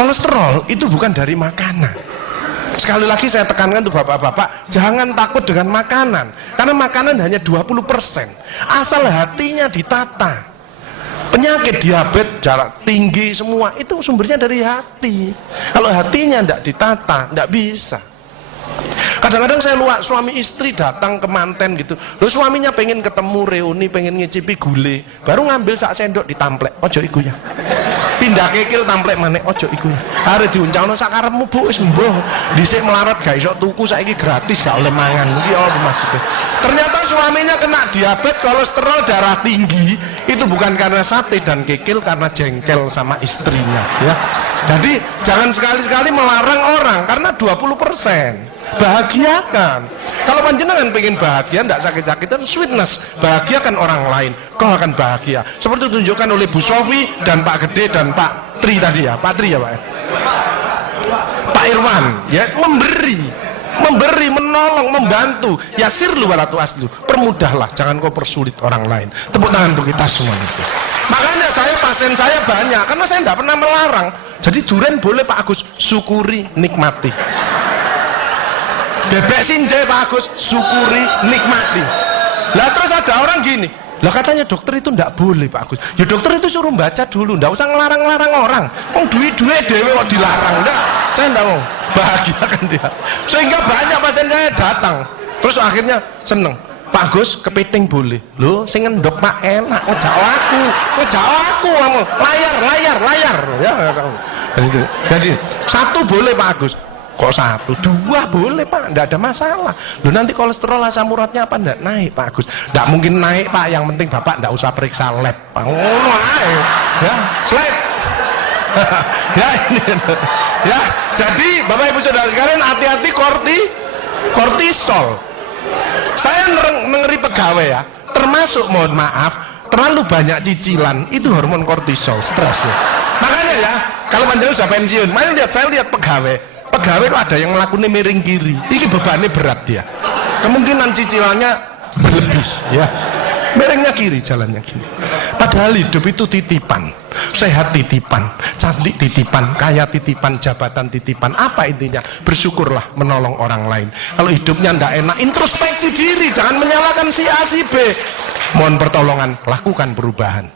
Kolesterol itu bukan dari makanan. Sekali lagi saya tekankan tuh bapak-bapak, jangan takut dengan makanan, karena makanan hanya 20%. Asal hatinya ditata. Penyakit diabetes, darah tinggi, semua itu sumbernya dari hati. Kalau hatinya tidak ditata, tidak bisa. Kadang-kadang saya lihat suami istri datang ke manten gitu, loh suaminya pengen ketemu reuni, pengen ngicipi gulai, baru ngambil sak sendok ditamplek, ojo iku ya. Pindah kekil tamplek manek, ojo iku ya. Are diuncangno sak karepmu Bu, wis mbuh. Dhisik melarat gak iso tuku, saiki gratis gak oleh mangan. Iki apa maksudnya? Ternyata suaminya kena diabetes, kolesterol, darah tinggi, itu bukan karena sate dan kekil, karena jengkel sama istrinya ya. Jadi jangan sekali-sekali melarang orang karena 20%. Bahagiakan. Kalau panjenengan pengen bahagia, tidak sakit-sakitan, sweetness, bahagiakan orang lain, kau akan bahagia. Seperti ditunjukkan oleh Bu Sofi dan Pak Gede dan Pak Tri tadi ya, Pak Tri ya Pak ya? Pak Irwan ya, memberi, menolong, membantu. Yasir lu walatu aslu, permudahlah, jangan kau persulit orang lain. Tepuk tangan untuk kita semua itu. Makanya pasien saya banyak, karena saya tidak pernah melarang. Jadi durian boleh Pak Agus, syukuri, nikmati. Bebek sinjai Pak Agus, syukuri, nikmati. Lah terus ada orang gini, lah katanya dokter itu ndak boleh Pak Agus. Ya dokter itu suruh baca dulu, ndak usah ngelarang-larang orang. Duit-duit dewe kok dilarang, enggak. Saya ndak mau, bahagiakan dia. Sehingga banyak pasien saya datang, terus akhirnya seneng. Pak Agus, kepiting boleh. Loh, sing ngendok Pak enak, ngejak aku kamu. Layar. Ya, jadi satu boleh Pak Agus. Kok satu, dua boleh Pak, enggak ada masalah. Loh nanti kolesterol asam uratnya apa enggak naik Pak Agus? Enggak mungkin naik Pak, yang penting Bapak enggak usah periksa lab Pak. Ngono ae. Ya, slide. Ya ini. Ya, jadi Bapak Ibu Saudara sekalian hati-hati kortisol. Saya ngeri pegawai ya, termasuk mohon maaf, terlalu banyak cicilan, itu hormon kortisol, stres ya. Makanya ya, kalau panjenengan sudah pensiun, saya lihat pegawai kok ada yang melakukan miring kiri, ini bebannya berat dia, kemungkinan cicilannya berlebih ya, miringnya kiri, jalannya kiri. Padahal hidup itu titipan, sehat titipan, cantik titipan, kaya titipan, jabatan titipan. Apa intinya? Bersyukurlah, menolong orang lain. Kalau hidupnya ndak enak, introspeksi diri, jangan menyalahkan si A si B, mohon pertolongan, lakukan perubahan.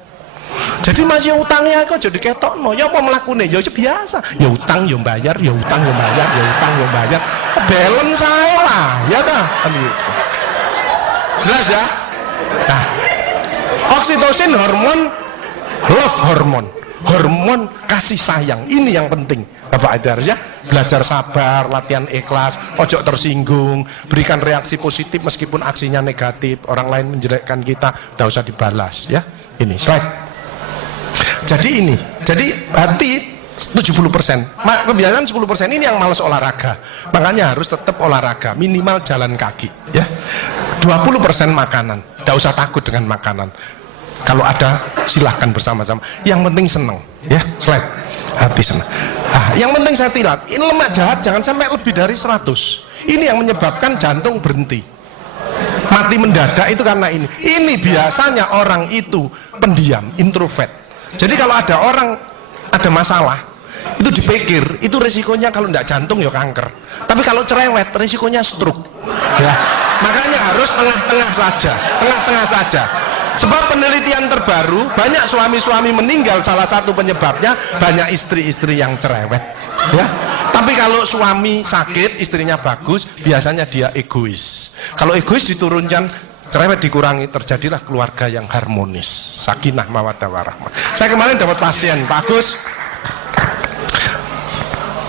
Jadi masih utangnya kok jadi ketok no, ya apa melakukannya, ya biasa, ya utang ya bayar, ya utang ya bayar, ya utang ya bayar, balance saya lah, ya dah, jelas ya. Nah, oksitosin hormon love hormon kasih sayang, ini yang penting. Bapak itu harus ya belajar sabar, latihan ikhlas, ojo tersinggung, berikan reaksi positif meskipun aksinya negatif, orang lain menjelekkan kita, tidak usah dibalas ya. Ini slide. Jadi hati 70%, kebiasaan 10% ini yang malas olahraga, makanya harus tetap olahraga, minimal jalan kaki ya. 20% makanan, tidak usah takut dengan makanan, kalau ada silahkan bersama-sama, yang penting seneng ya. Slide. Hati senang. Yang penting saya tilat, ini lemak jahat jangan sampai lebih dari 100. Ini yang menyebabkan jantung berhenti, mati mendadak itu karena ini biasanya orang itu pendiam, introvert. Jadi kalau ada orang ada masalah itu dipikir, itu resikonya kalau tidak jantung ya kanker, tapi kalau cerewet resikonya stroke ya. Makanya harus tengah-tengah saja. Sebab penelitian terbaru, banyak suami-suami meninggal, salah satu penyebabnya banyak istri-istri yang cerewet ya. Tapi kalau suami sakit, istrinya bagus, biasanya dia egois. Kalau egois diturunkan, cerewet dikurangi, terjadilah keluarga yang harmonis, sakinah mawaddah warahmah. Saya kemarin dapat pasien, Pak Agus,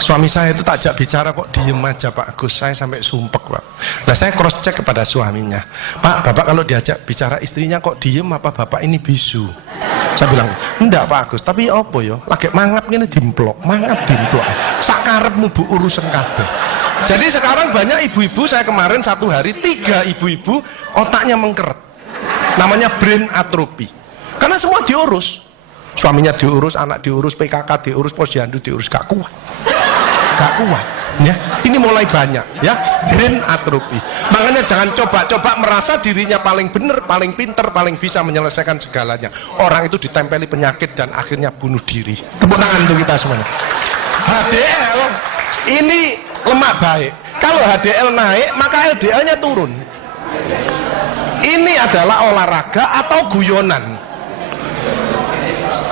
suami saya itu tak ajak bicara kok diem aja Pak Agus, saya sampai sumpek Pak. Nah saya cross check kepada suaminya, Pak, Bapak kalau diajak bicara istrinya kok diem, apa Bapak ini bisu? Saya bilang, enggak Pak Agus, tapi apa yo, lagi mangap gini dimplok, sakarepmu bu urusan kabeh. Jadi sekarang banyak ibu-ibu, saya kemarin satu hari 3 ibu-ibu otaknya mengkeret, namanya brain atrophy, karena semua diurus, suaminya diurus, anak diurus, PKK diurus, posyandu diurus, gak kuat ya. Ini mulai banyak ya, brain atrophy. Makanya jangan coba-coba merasa dirinya paling benar, paling pinter, paling bisa menyelesaikan segalanya. Orang itu ditempeli penyakit dan akhirnya bunuh diri. Tepuk tangan untuk kita semuanya. HDL ini lemak baik. Kalau HDL naik, maka LDL-nya turun. Ini adalah olahraga atau guyonan.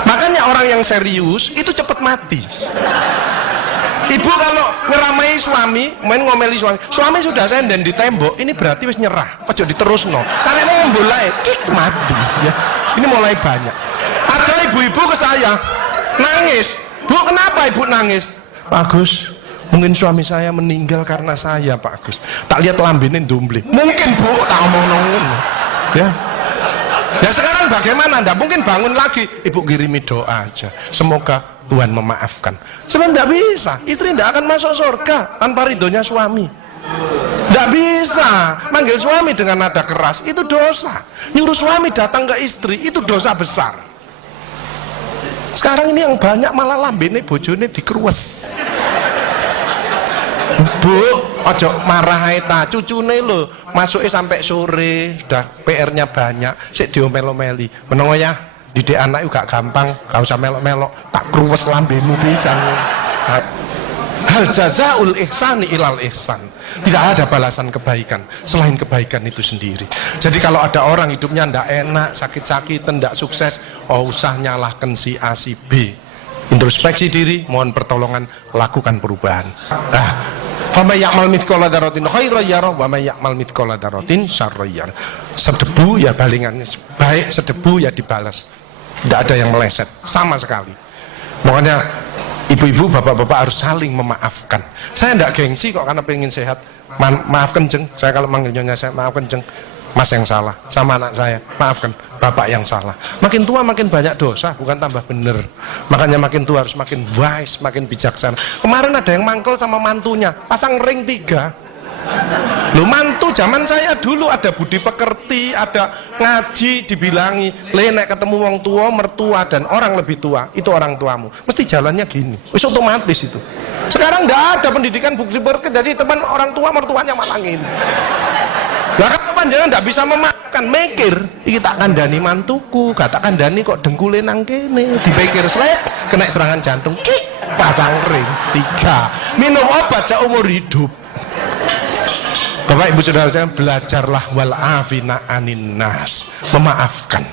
Makanya orang yang serius itu cepat mati. Ibu kalau ngeramai suami, main ngomeli suami sudah senden di tembok, ini berarti wis nyerah. Ojo diterusno. Karena mau mulai mati ya. Ini mulai banyak. Ada ibu-ibu ke saya nangis. Bu, kenapa ibu nangis? Pak Agus, mungkin suami saya meninggal karena saya, Pak Agus. Tak lihat lambene ndumbling. Mungkin Bu, tak omong-omong. Ya. Ya sekarang bagaimana? Nggak mungkin bangun lagi. Ibu kirimi doa aja. Semoga Tuhan memaafkan. Sebab tidak bisa. Istri tidak akan masuk surga tanpa ridhonya suami. Tidak bisa. Manggil suami dengan nada keras itu dosa. Nyuruh suami datang ke istri itu dosa besar. Sekarang ini yang banyak malah lambene bojone dikeruwes. Bu, ojo marah ta, cucune lho, masuknya sampai sore, sudah PR-nya banyak, sik diomel-omeli. Menengo ya, didik anak juga gampang, gak usah melok-melok, tak kruwes lambemu pisan. Hal jazaul ihsani ilal ihsan. Tidak ada balasan kebaikan selain kebaikan itu sendiri. Jadi kalau ada orang hidupnya ndak enak, sakit-sakitan, ndak sukses, oh usah nyalahkan si A si B. Introspeksi diri, mohon pertolongan, lakukan perubahan. Fama ya'mal mithqala dzarratin khairan yarah wa may ya'mal mithqala dzarratin syarran yarah. Sedebu ya balingannya, baik sedebu ya dibalas. Tidak ada yang meleset sama sekali. Makanya ibu-ibu, bapak-bapak harus saling memaafkan. Saya tidak gengsi kok karena pengen sehat. Maafkan jeng, saya kalau manggilnya saya maafkan jeng. Mas yang salah, sama anak saya, maafkan, bapak yang salah. Makin tua makin banyak dosa, bukan tambah bener. Makanya makin tua harus makin wise, makin bijaksana. Kemarin ada yang mangkel sama mantunya, pasang ring 3. Loh, mantu zaman saya dulu ada budi pekerti, ada ngaji, dibilangi, nek ketemu wong tua, mertua dan orang lebih tua, itu orang tuamu. Mesti jalannya gini, wis otomatis itu. Sekarang nggak ada pendidikan budi pekerti, jadi teman orang tua mertuanya malah ngini. Lah kan panjenengan ndak bisa memakan, mikir iki tak kandhani mantuku, gak tak kandhani kok dengkule nang kene, dipikir slep kena serangan jantung, pasang ring 3, minum obat seumur hidup. Bapak Ibu Saudara saya, belajarlah wal afina anin nas, memaafkan.